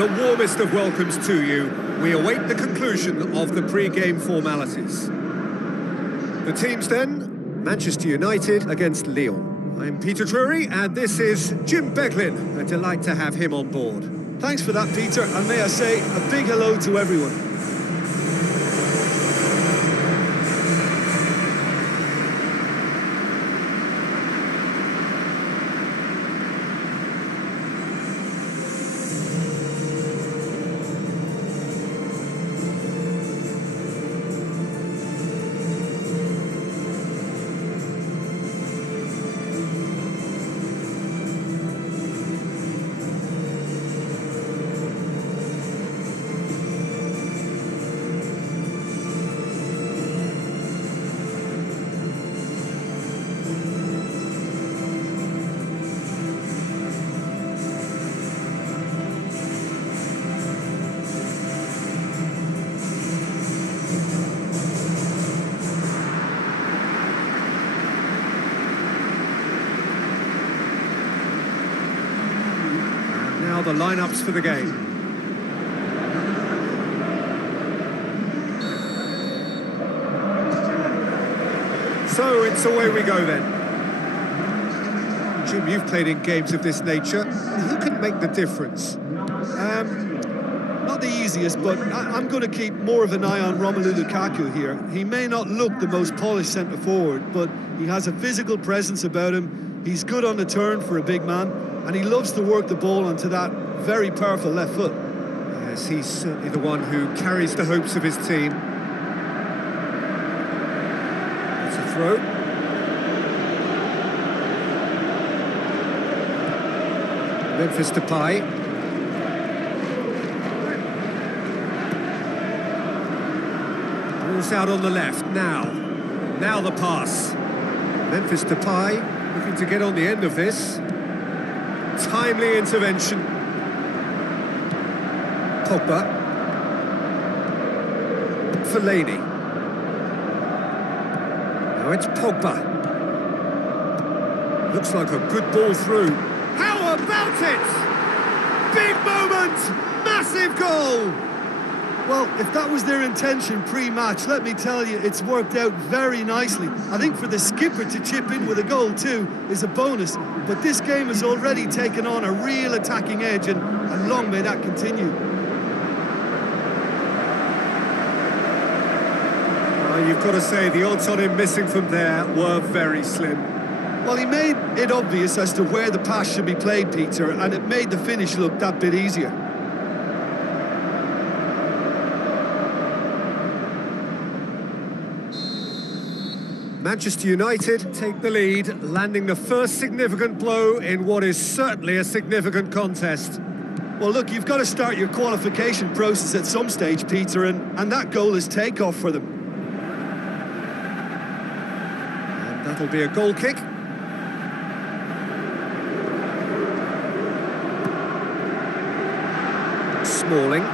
The warmest of welcomes to you. We await the conclusion of the pre-game formalities. The teams then, Manchester United against Lyon. I'm Peter Drury, and this is Jim Beglin. A delight to have him on board. Thanks for that, Peter, and may I say a big hello to everyone. Now the lineups for the game. So it's away we go then. Jim, you've played in games of this nature. Who can make the difference? Not the easiest, but I'm going to keep more of an eye on Romelu Lukaku here. He may not look the most polished centre-forward, but he has a physical presence about him. He's good on the turn for a big man, and he loves to work the ball onto that very powerful left foot. Yes, he's certainly the one who carries the hopes of his team. It's a throw. Memphis Depay. Ball's out on the left now. Now the pass. Memphis Depay looking to get on the end of this. Timely intervention. Pogba. Fellaini. Now it's Pogba. Looks like a good ball through. How about it? Big moment! Massive goal! Well, if that was their intention pre-match, let me tell you, it's worked out very nicely. I think for the skipper to chip in with a goal too is a bonus, but this game has already taken on a real attacking edge, and long may that continue. You've got to say, the odds on him missing from there were very slim. Well, he made it obvious as to where the pass should be played, Peter, and it made the finish look that bit easier. Manchester United take the lead, landing the first significant blow in what is certainly a significant contest. Well, look, you've got to start your qualification process at some stage, Peter, and that goal is takeoff for them. And that'll be a goal kick. Smalling.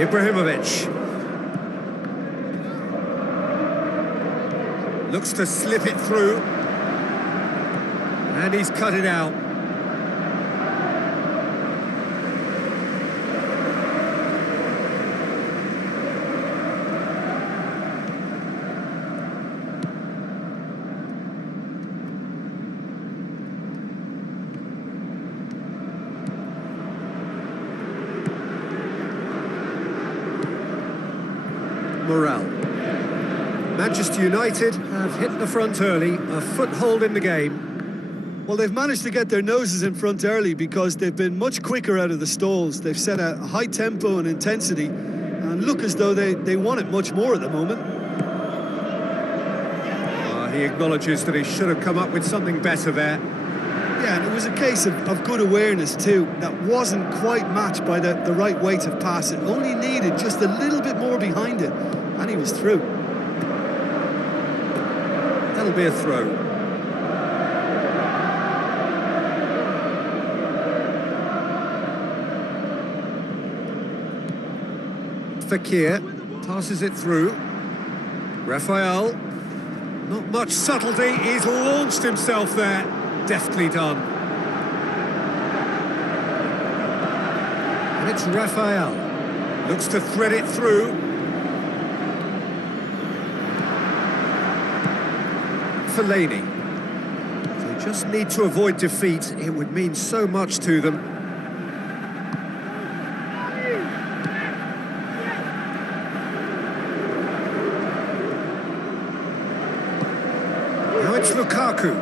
Ibrahimovic. Looks to slip it through. And he's cut it out. Morale. Manchester United have hit the front early, a foothold in the game. Well, they've managed to get their noses in front early because they've been much quicker out of the stalls. They've set a high tempo and intensity and look as though they want it much more at the moment. He acknowledges that he should have come up with something better there. Yeah, and it was a case of good awareness too. That wasn't quite matched by the right weight of pass. It only needed just a little bit more behind it, and he was through. That'll be a throw. Fekir passes it through. Raphael. Not much subtlety, he's launched himself there. Deftly done. And it's Raphael. Looks to thread it through. Fellaini. They just need to avoid defeat. It would mean so much to them. Now it's Lukaku.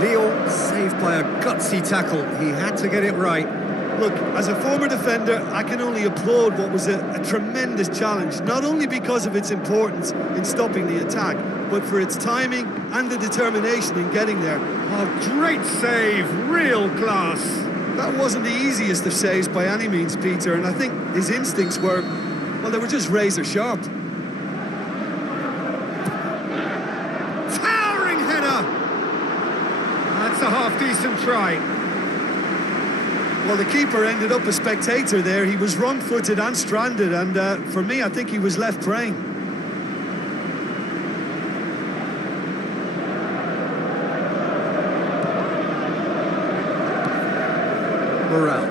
Lyon saved by a gutsy tackle. He had to get it right. Look, as a former defender, I can only applaud what was a tremendous challenge, not only because of its importance in stopping the attack, but for its timing and the determination in getting there. Oh, great save, real class. That wasn't the easiest of saves by any means, Peter, and I think his instincts were, well, they were just razor sharp. Towering header! That's a half-decent try. Well, the keeper ended up a spectator there. He was wrong-footed and stranded, and for me, I think he was left praying. Morale.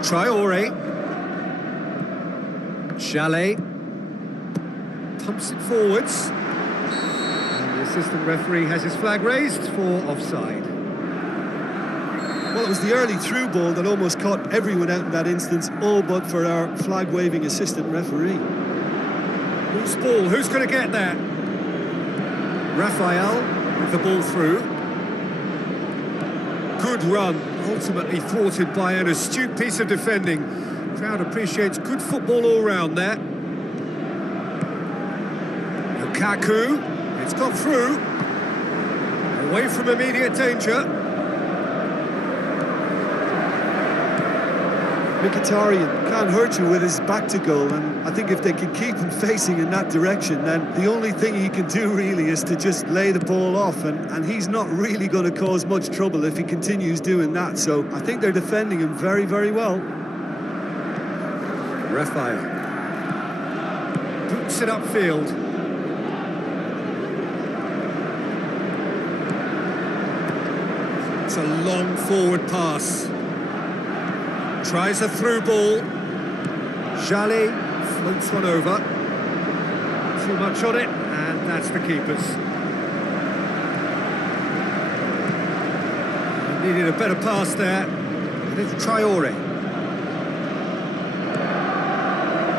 Traore. Chalet. Pumps it forwards. The assistant referee has his flag raised for offside. Well, it was the early through ball that almost caught everyone out in that instance, all but for our flag-waving assistant referee. Who's ball? Who's going to get that? Raphael with the ball through. Good run, ultimately thwarted by an astute piece of defending. Crowd appreciates good football all round there. Lukaku. It's got through, away from immediate danger. Mkhitaryan can't hurt you with his back to goal, and I think if they can keep him facing in that direction, then the only thing he can do really is to just lay the ball off, and he's not really going to cause much trouble if he continues doing that, so I think they're defending him very, very well. Raphael boots it upfield. It's a long forward pass. Tries a through ball. Chalet floats one over. Too much on it, and that's the keeper's. Needed a better pass there. And it's Traore.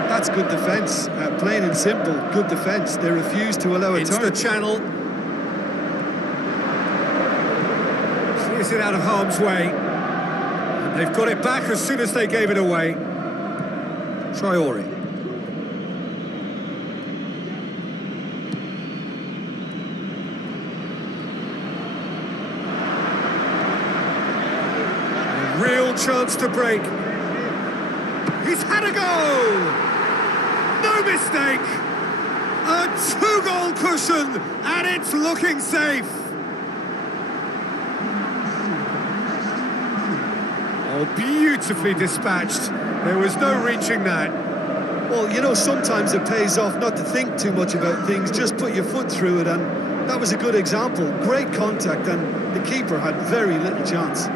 That's good defence, plain and simple, good defence. They refuse to allow a it's turn. The channel. Clears it out of harm's way. And they've got it back as soon as they gave it away. Traore. A real chance to break. He's had a go! No mistake! A two-goal cushion, and it's looking safe. Oh, beautifully dispatched. There was no reaching that. Well, you know, sometimes it pays off not to think too much about things, just put your foot through it, and that was a good example. Great contact, and the keeper had very little chance.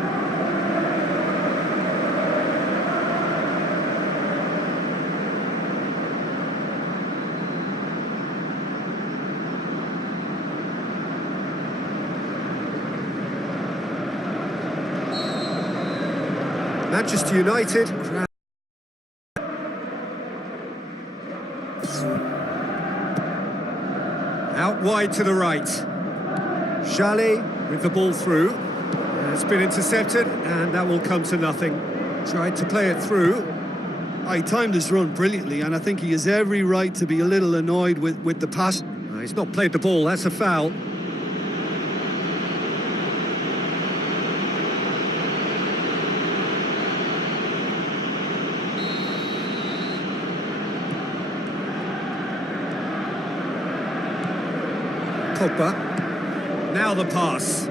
Manchester United. Out wide to the right. Jallet with the ball through. It's been intercepted, and that will come to nothing. Tried to play it through. He timed his run brilliantly, and I think he has every right to be a little annoyed with the pass. He's not played the ball, that's a foul. Pogba. Now the pass.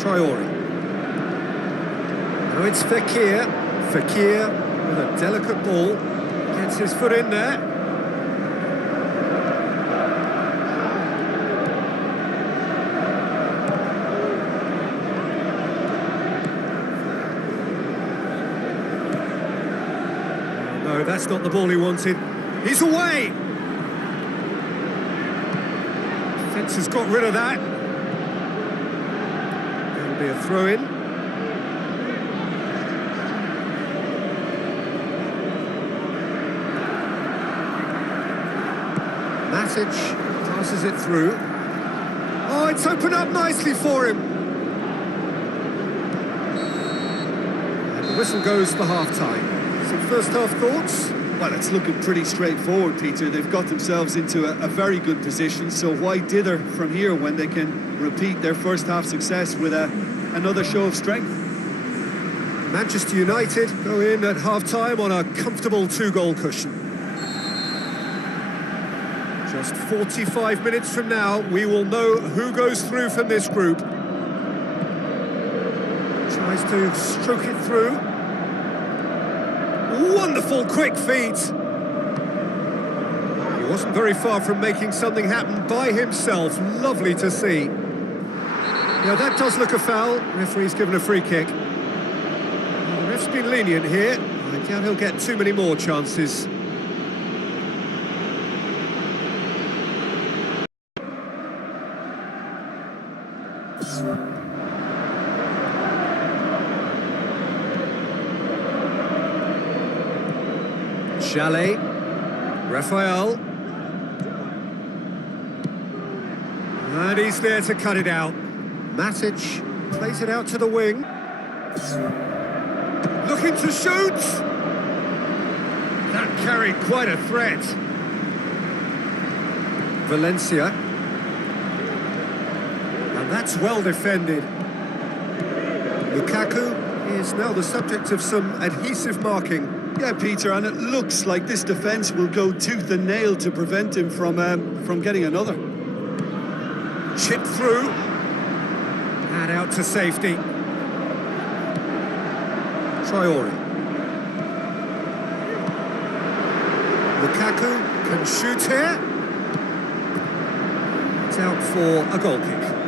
Traore. Now it's Fekir. Fekir with a delicate ball. Gets his foot in there. No, that's not the ball he wanted. He's away! Defence has got rid of that. That'll be a throw-in. Matic passes it through. Oh, it's opened up nicely for him. And the whistle goes for half-time. Some first-half thoughts? Well, it's looking pretty straightforward, Peter. They've got themselves into a very good position, so why dither from here when they can repeat their first-half success with another show of strength? Manchester United go in at half-time on a comfortable two-goal cushion. Just 45 minutes from now, we will know who goes through from this group. Tries to stroke it through. Wonderful quick feet. He wasn't very far from making something happen by himself. Lovely to see. Yeah, that does look a foul. Referee's given a free kick. Well, the ref's been lenient here. I doubt he'll get too many more chances. Jallet, Raphael, and he's there to cut it out. Matic plays it out to the wing. Looking to shoot! That carried quite a threat. Valencia. And that's well defended. Lukaku is now the subject of some adhesive marking. Yeah, Peter, and it looks like this defence will go tooth and nail to prevent him from getting another. Chip through. And out to safety. Traore. Lukaku can shoot here. It's out for a goal kick.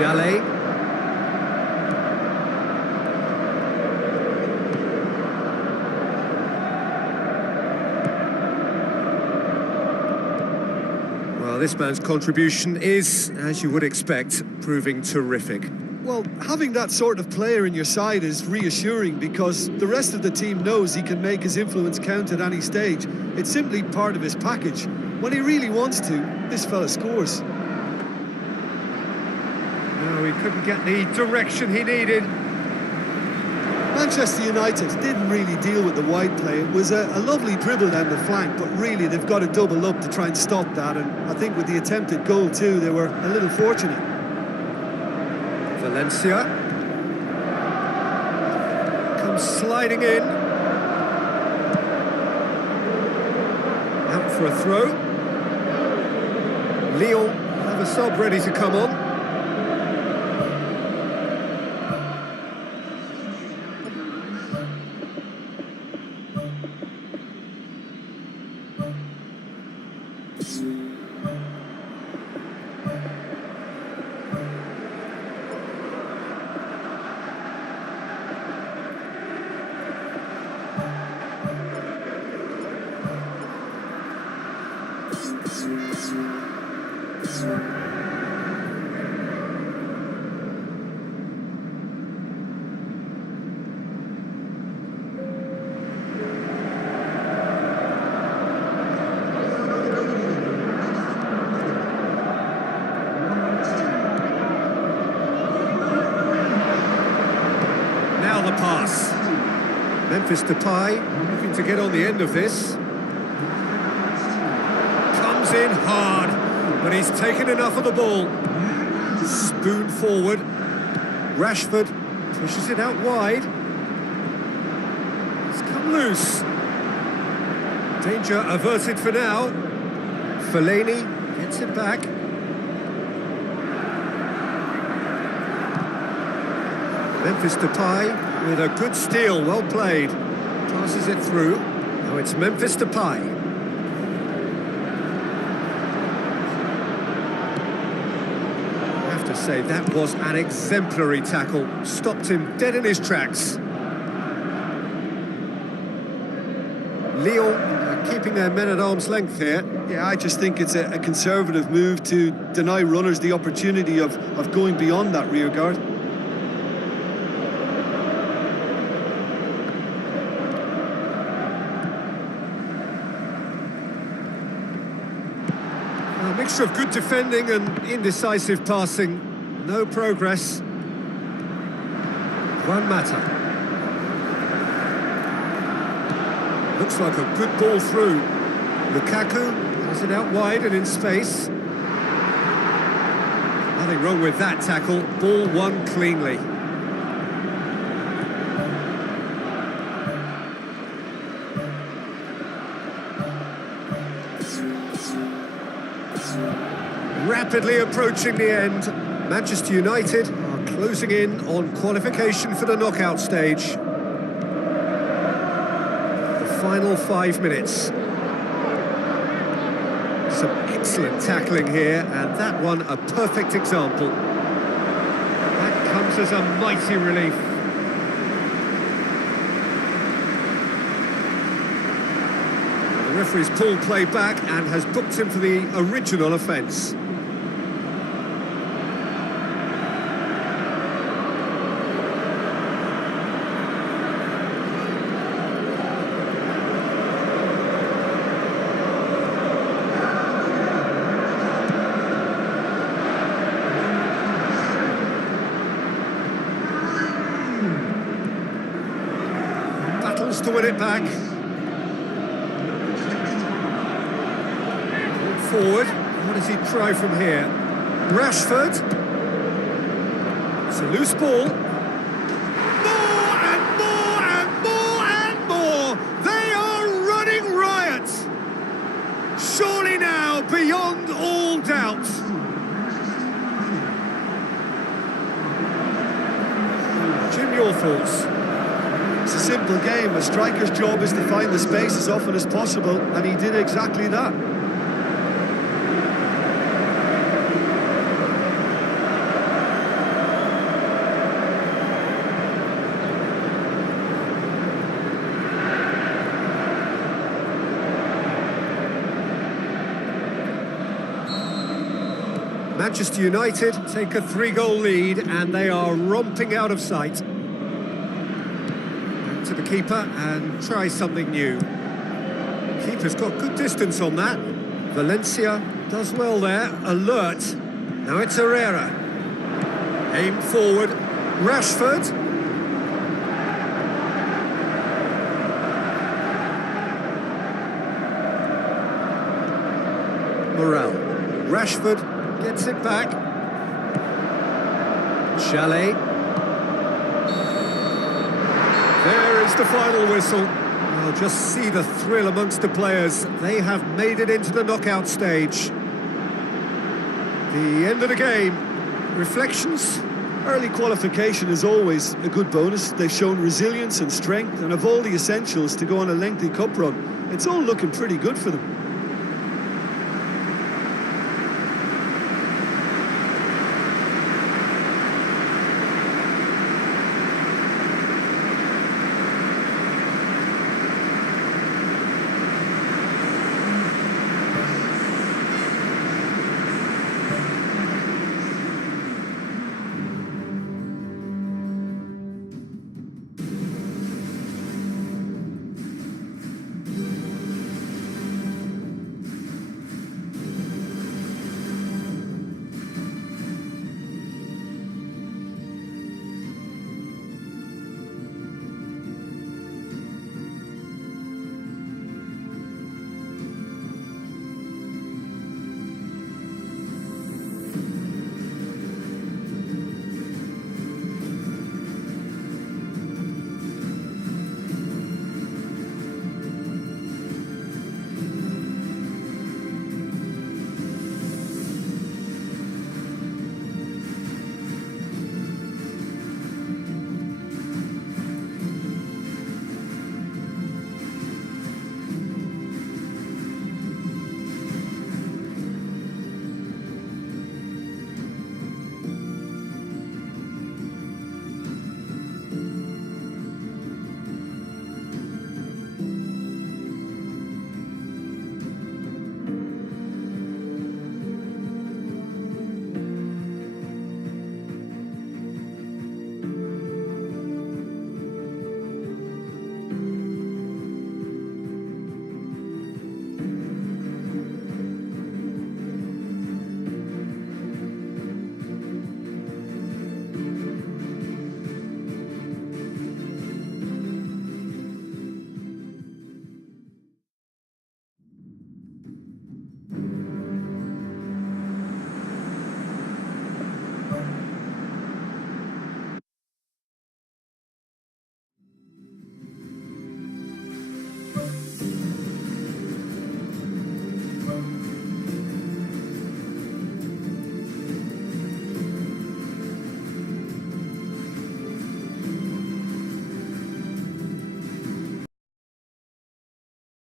Jallet. Well, this man's contribution is, as you would expect, proving terrific. Well, having that sort of player in your side is reassuring because the rest of the team knows he can make his influence count at any stage. It's simply part of his package. When he really wants to, this fella scores. No, he couldn't get the direction he needed. Manchester United didn't really deal with the wide play. It was a lovely dribble down the flank, but really they've got to double up to try and stop that. And I think with the attempted goal too, they were a little fortunate. Valencia. Comes sliding in. Out for a throw. Lyon have a sub ready to come on. Now the pass. Memphis Depay looking to get on the end of this. Comes in hard, but he's taken enough of the ball. Spoon forward. Rashford pushes it out wide. It's come loose. Danger averted for now. Fellaini gets it back. Memphis Depay with a good steal, well played. Passes it through. Now it's Memphis Depay. I have to say, that was an exemplary tackle. Stopped him dead in his tracks. Lyon are keeping their men at arm's length here. Yeah, I just think it's a conservative move to deny runners the opportunity of going beyond that rear guard. A mixture of good defending and indecisive passing. No progress. Juan Mata. Looks like a good ball through. Lukaku has it out wide and in space. Nothing wrong with that tackle. Ball won cleanly. Rapidly approaching the end. Manchester United are closing in on qualification for the knockout stage. The final 5 minutes. Some excellent tackling here, and that one a perfect example. That comes as a mighty relief. The referee's pulled play back and has booked him for the original offence. Battles to win it back. Forward, what does he try from here? Rashford. It's a loose ball. More and more and more and more. They are running riot. Surely now, beyond all doubt. Jim, your thoughts? It's a simple game. A striker's job is to find the space as often as possible, and he did exactly that. Manchester United take a 3-goal lead and they are romping out of sight. Back to the keeper and try something new. Keeper's got good distance on that. Valencia does well there, alert. Now it's Herrera. Aim forward. Rashford. Morel. Rashford gets it back. Chalet. There is the final whistle. Well, just see the thrill amongst the players. They have made it into the knockout stage. The end of the game. Reflections? Early qualification is always a good bonus. They've shown resilience and strength and have all the essentials to go on a lengthy cup run. It's all looking pretty good for them.